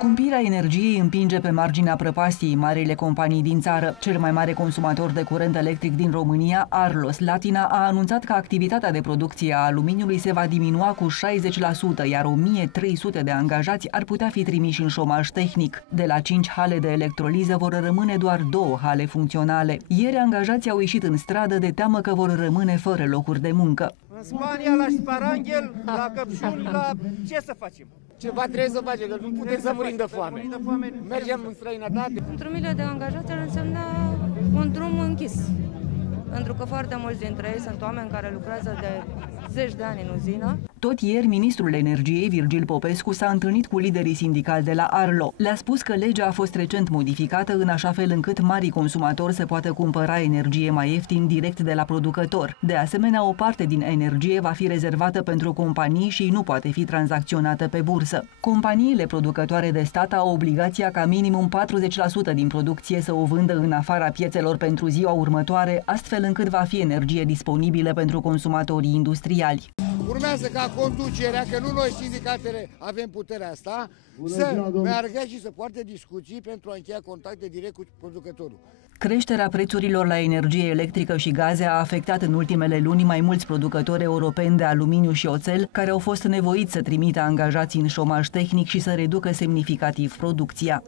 Scumpirea energiei împinge pe marginea prăpastiei marile companii din țară. Cel mai mare consumator de curent electric din România, Arlo Slatina, a anunțat că activitatea de producție a aluminiului se va diminua cu 60%, iar 1300 de angajați ar putea fi trimiși în șomaj tehnic. De la 5 hale de electroliză vor rămâne doar 2 hale funcționale. Ieri angajații au ieșit în stradă de teamă că vor rămâne fără locuri de muncă. În Spania, la Sparanghel, la Căpșuni, la ce să facem? Ceva trebuie să facem, că nu putem să murim de foame. Mergem în străinătate. Pentru mii de angajați ar însemna un drum închis. Pentru că foarte mulți dintre ei sunt oameni care lucrează de zeci de ani în uzină. Tot ieri, ministrul energiei, Virgil Popescu, s-a întâlnit cu liderii sindicali de la Arlo. Le-a spus că legea a fost recent modificată în așa fel încât marii consumatori să poată cumpăra energie mai ieftin direct de la producător. De asemenea, o parte din energie va fi rezervată pentru companii și nu poate fi tranzacționată pe bursă. Companiile producătoare de stat au obligația ca minimum 40% din producție să o vândă în afara piețelor pentru ziua următoare, astfel încât va fi energie disponibilă pentru consumatorii industriali. Urmează ca conducerea, că nu noi sindicatele avem puterea asta, să meargă și să poarte discuții pentru a încheia contacte direct cu producătorul. Creșterea prețurilor la energie electrică și gaze a afectat în ultimele luni mai mulți producători europeni de aluminiu și oțel, care au fost nevoiți să trimită angajații în șomaj tehnic și să reducă semnificativ producția.